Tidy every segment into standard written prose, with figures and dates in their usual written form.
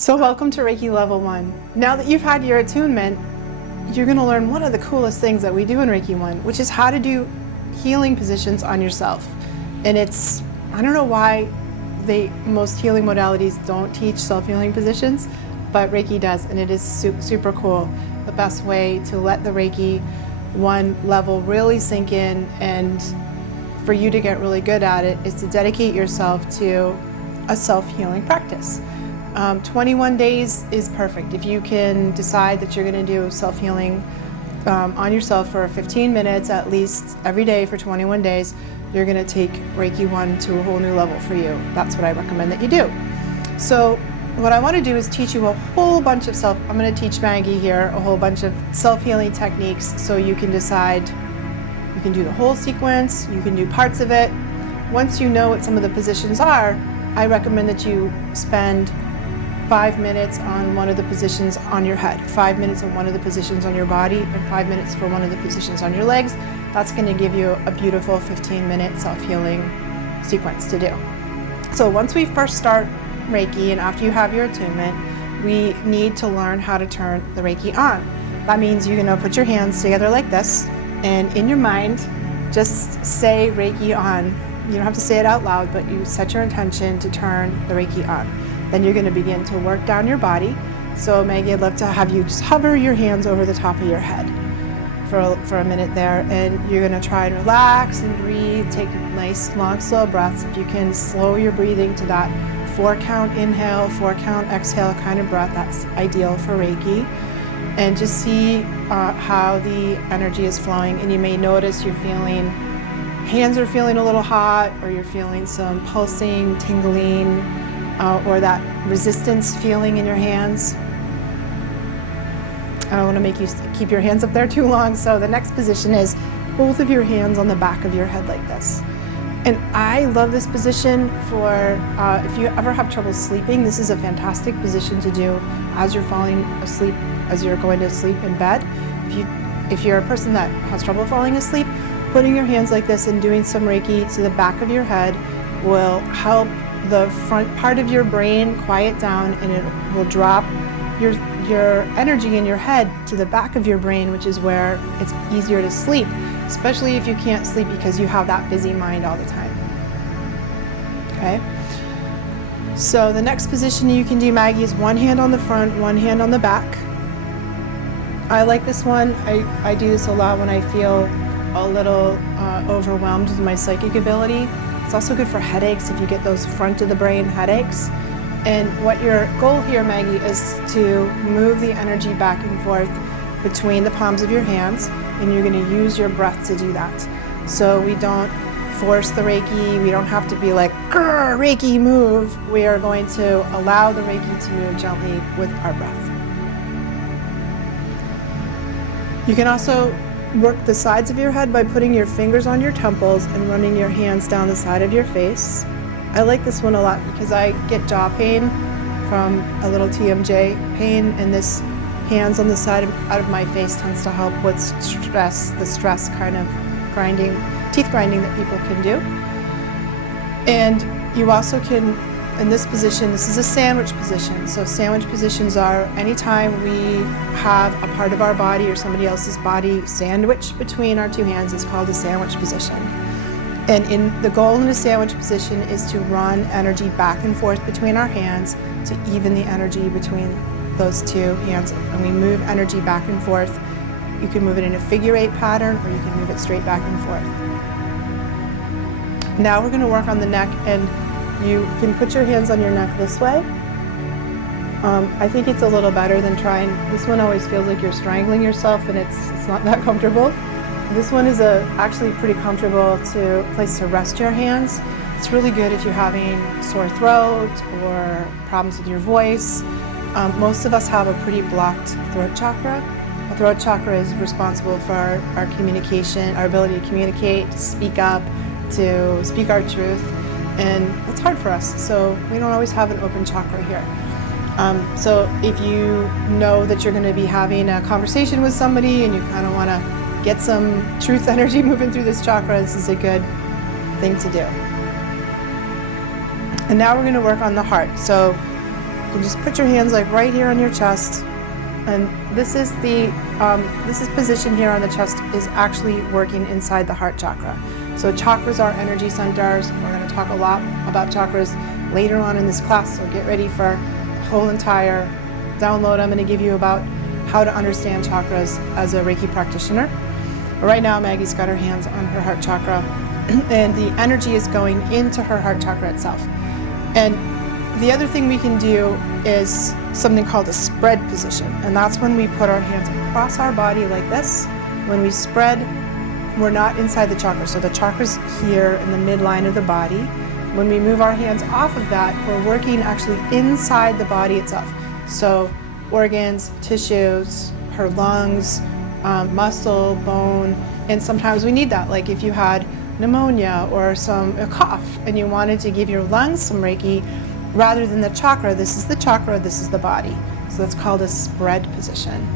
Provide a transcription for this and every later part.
So welcome to Reiki Level 1. Now that you've had your attunement, you're going to learn one of the coolest things that we do in Reiki 1, which is how to do healing positions on yourself. And I don't know why most healing modalities don't teach self-healing positions, but Reiki does, and it is super cool. The best way to let the Reiki 1 level really sink in and for you to get really good at it is to dedicate yourself to a self-healing practice. 21 days is perfect. If you can decide that you're going to do self-healing on yourself for 15 minutes at least every day for 21 days, you're going to take Reiki 1 to a whole new level for you. That's what I recommend that you do. So what I want to do is teach you a whole bunch of I'm going to teach Maggie here a whole bunch of self-healing techniques so you can decide, you can do the whole sequence, you can do parts of it. Once you know what some of the positions are, I recommend that you spend 5 minutes on one of the positions on your head, 5 minutes on one of the positions on your body, and 5 minutes for one of the positions on your legs. That's going to give you a beautiful 15-minute self-healing sequence to do. So once we first start Reiki and after you have your attunement, we need to learn how to turn the Reiki on. That means you're going to put your hands together like this, and in your mind, just say Reiki on. You don't have to say it out loud, but you set your intention to turn the Reiki on. Then you're going to begin to work down your body. So Maggie, I'd love to have you just hover your hands over the top of your head for a minute there, and you're going to try and relax and breathe. Take nice, long, slow breaths. If you can slow your breathing to that 4-count inhale, 4-count exhale kind of breath, that's ideal for Reiki. And just see how the energy is flowing. And you may notice hands are feeling a little hot, or you're feeling some pulsing, tingling, or that resistance feeling in your hands. I don't want to make you keep your hands up there too long, so the next position is both of your hands on the back of your head like this. And I love this position for if you ever have trouble sleeping. This is a fantastic position to do as you're falling asleep, as you're going to sleep in bed. If you're a person that has trouble falling asleep, putting your hands like this and doing some Reiki to the back of your head will help the front part of your brain quiet down, and it will drop your energy in your head to the back of your brain, which is where it's easier to sleep, especially if you can't sleep because you have that busy mind all the time. Okay? So the next position you can do, Maggie, is one hand on the front, one hand on the back. I like this one. I do this a lot when I feel a little overwhelmed with my psychic ability. It's also good for headaches if you get those front of the brain headaches. And what your goal here, Maggie, is to move the energy back and forth between the palms of your hands, and you're going to use your breath to do that. So we don't force the Reiki, we don't have to be like, grrr, Reiki, move. We are going to allow the Reiki to move gently with our breath. You can also work the sides of your head by putting your fingers on your temples and running your hands down the side of your face. I like this one a lot because I get jaw pain from a little TMJ pain, and this hands on the side out of my face tends to help with the stress kind of teeth grinding that people can do. And you also can, in this position, this is a sandwich position. So sandwich positions are anytime we have a part of our body or somebody else's body sandwiched between our two hands is called a sandwich position. And the goal in a sandwich position is to run energy back and forth between our hands to even the energy between those two hands. And we move energy back and forth. You can move it in a figure 8 pattern, or you can move it straight back and forth. Now we're going to work on the neck, and you can put your hands on your neck this way. I think it's a little better than trying. This one always feels like you're strangling yourself, and it's not that comfortable. This one is actually pretty comfortable place to rest your hands. It's really good if you're having sore throat or problems with your voice. Most of us have a pretty blocked throat chakra. The throat chakra is responsible for our communication, our ability to communicate, to speak up, to speak our truth. And it's hard for us, so we don't always have an open chakra here. So if you know that you're going to be having a conversation with somebody and you kind of want to get some truth energy moving through this chakra, this is a good thing to do. And now we're going to work on the heart. So You can just put your hands like right here on your chest. And this is position here on the chest is actually working inside the heart chakra. So chakras are energy centers. We're going to talk a lot about chakras later on in this class, so get ready for a whole entire download I'm going to give you about how to understand chakras as a Reiki practitioner. But right now, Maggie's got her hands on her heart chakra, and the energy is going into her heart chakra itself. And the other thing we can do is something called a spread position, and that's when we put our hands across our body like this. When we spread, we're not inside the chakra, so the chakra's here in the midline of the body. When we move our hands off of that, we're working actually inside the body itself. So organs, tissues, her lungs, muscle, bone, and sometimes we need that, like if you had pneumonia or a cough and you wanted to give your lungs some Reiki, rather than the chakra, this is the chakra, this is the body. So that's called a spread position.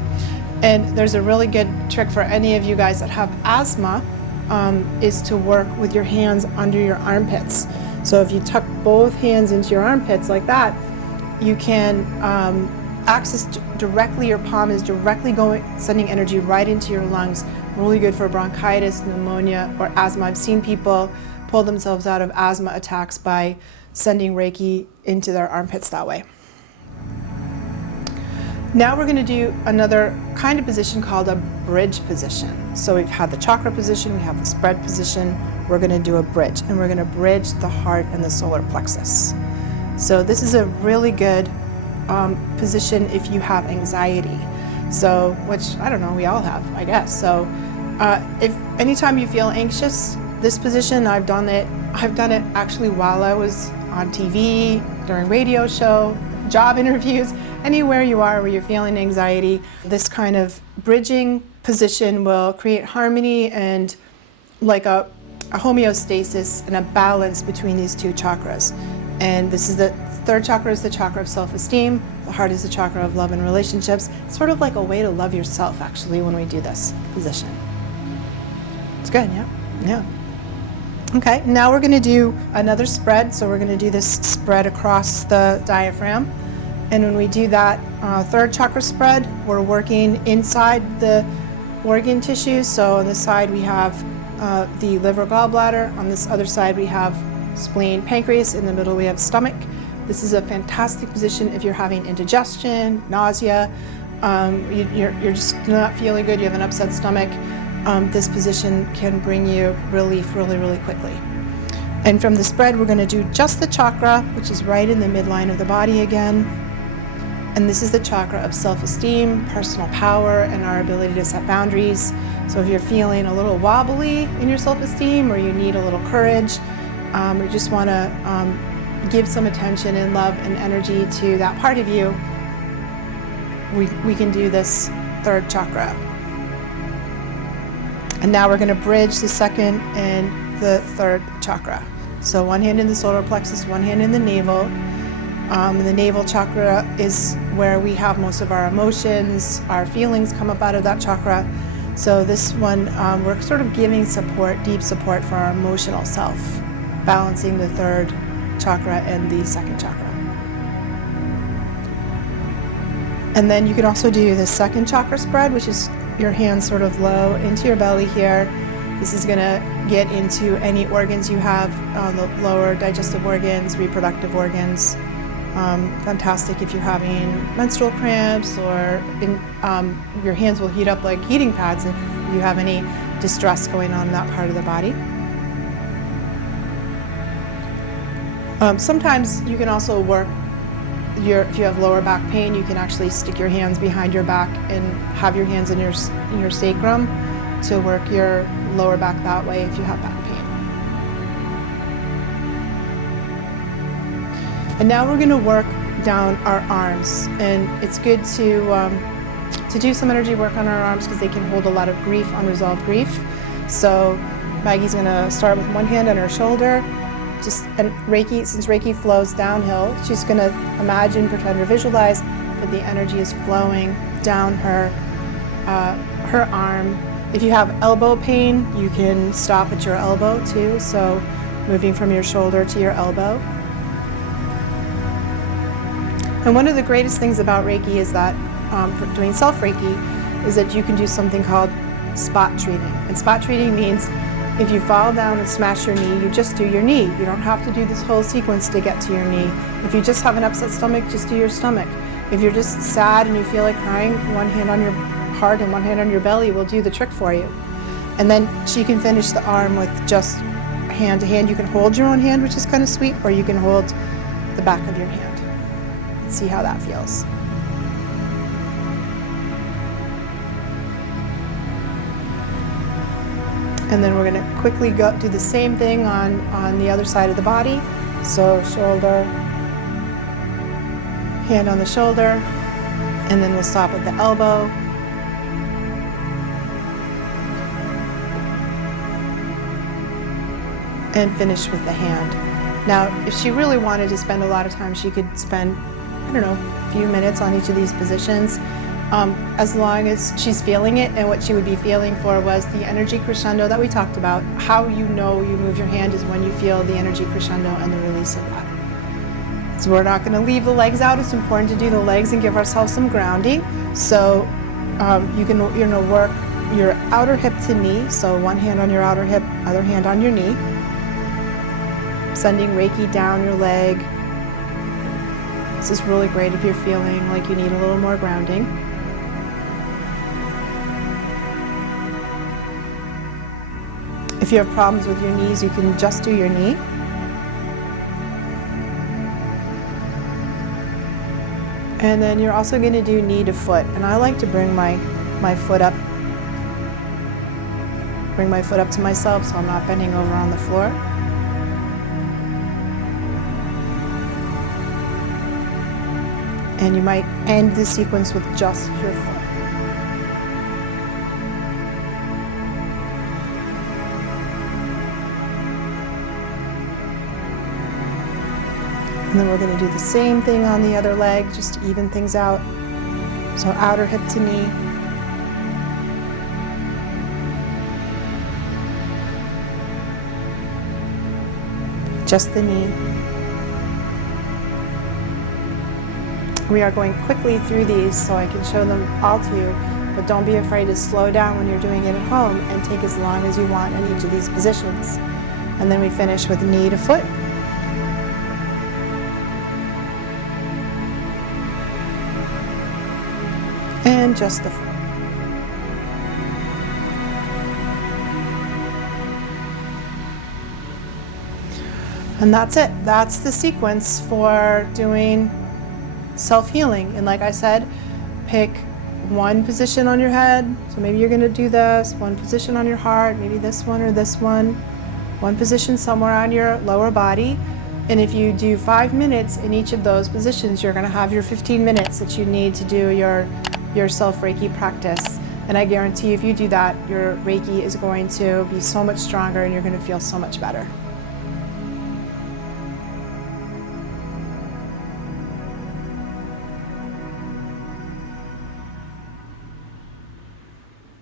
And there's a really good trick for any of you guys that have asthma, is to work with your hands under your armpits. So if you tuck both hands into your armpits like that, you can access directly, your palm is directly sending energy right into your lungs. Really good for bronchitis, pneumonia, or asthma. I've seen people pull themselves out of asthma attacks by sending Reiki into their armpits that way. Now we're going to do another kind of position called a bridge position. So we've had the chakra position, we have the spread position, we're going to do a bridge, and we're going to bridge the heart and the solar plexus. So this is a really good position if you have anxiety. So, which I don't know, we all have, I guess. So if anytime you feel anxious, this position, I've done it actually while I was on TV, during radio show, job interviews, anywhere you are where you're feeling anxiety, this kind of bridging position will create harmony and like a homeostasis and a balance between these two chakras. And this is the third chakra is the chakra of self-esteem. The heart is the chakra of love and relationships. It's sort of like a way to love yourself, actually, when we do this position. It's good, yeah? Yeah. Okay, now we're going to do another spread. So we're going to do this spread across the diaphragm. And when we do that third chakra spread, we're working inside the organ tissues. So on this side we have the liver, gallbladder. On this other side we have spleen, pancreas. In the middle we have stomach. This is a fantastic position if you're having indigestion, nausea, you're just not feeling good, you have an upset stomach. This position can bring you relief really, really quickly. And from the spread, we're going to do just the chakra, which is right in the midline of the body again. And this is the chakra of self-esteem, personal power, and our ability to set boundaries. So if you're feeling a little wobbly in your self-esteem, or you need a little courage, or just want to give some attention and love and energy to that part of you, we can do this third chakra. And now we're going to bridge the second and the third chakra. So one hand in the solar plexus, one hand in the navel. The navel chakra is where we have most of our emotions, our feelings come up out of that chakra. So this one, we're sort of giving support, deep support for our emotional self, balancing the third chakra and the second chakra. And then you can also do the second chakra spread, which is your hands sort of low into your belly here. This is going to get into any organs you have, the lower digestive organs, reproductive organs. Fantastic if you're having menstrual cramps, or your hands will heat up like heating pads if you have any distress going on in that part of the body. Sometimes you can also work if you have lower back pain, you can actually stick your hands behind your back and have your hands in your sacrum to work your lower back that way if you have back pain. And now we're going to work down our arms, and it's good to do some energy work on our arms because they can hold a lot of grief, unresolved grief. So Maggie's going to start with one hand on her shoulder. And Reiki, since Reiki flows downhill, she's going to imagine, pretend, or visualize that the energy is flowing down her arm. If you have elbow pain, you can stop at your elbow too. So moving from your shoulder to your elbow. And one of the greatest things about Reiki is that, for doing self-Reiki, is that you can do something called spot treating. And spot treating means if you fall down and smash your knee, you just do your knee. You don't have to do this whole sequence to get to your knee. If you just have an upset stomach, just do your stomach. If you're just sad and you feel like crying, one hand on your heart and one hand on your belly will do the trick for you. And then she can finish the arm with just hand to hand. You can hold your own hand, which is kind of sweet, or you can hold the back of your hand and see how that feels. And then we're going to quickly do the same thing on the other side of the body. So shoulder, hand on the shoulder, and then we'll stop at the elbow. And finish with the hand. Now, if she really wanted to spend a lot of time, she could spend, I don't know, a few minutes on each of these positions, as long as she's feeling it. And what she would be feeling for was the energy crescendo that we talked about. How you know you move your hand is when you feel the energy crescendo and the release of that. So we're not going to leave the legs out. It's important to do the legs and give ourselves some grounding. So you can work your outer hip to knee. So one hand on your outer hip, other hand on your knee. Sending Reiki down your leg. This is really great if you're feeling like you need a little more grounding. If you have problems with your knees, you can just do your knee. And then you're also going to do knee to foot. And I like to bring my foot up. Bring my foot up to myself so I'm not bending over on the floor. And you might end the sequence with just your foot. And then we're going to do the same thing on the other leg, just to even things out. So outer hip to knee. Just the knee. We are going quickly through these so I can show them all to you, but don't be afraid to slow down when you're doing it at home and take as long as you want in each of these positions. And then we finish with knee to foot. And just the foot. And that's it. That's the sequence for doing self-healing. And like I said, pick one position on your head. So maybe you're going to do this, one position on your heart, maybe this one or this one position somewhere on your lower body. And if you do 5 minutes in each of those positions, you're going to have your 15 minutes that you need to do your self-Reiki practice. And I guarantee if you do that, your Reiki is going to be so much stronger and you're going to feel so much better.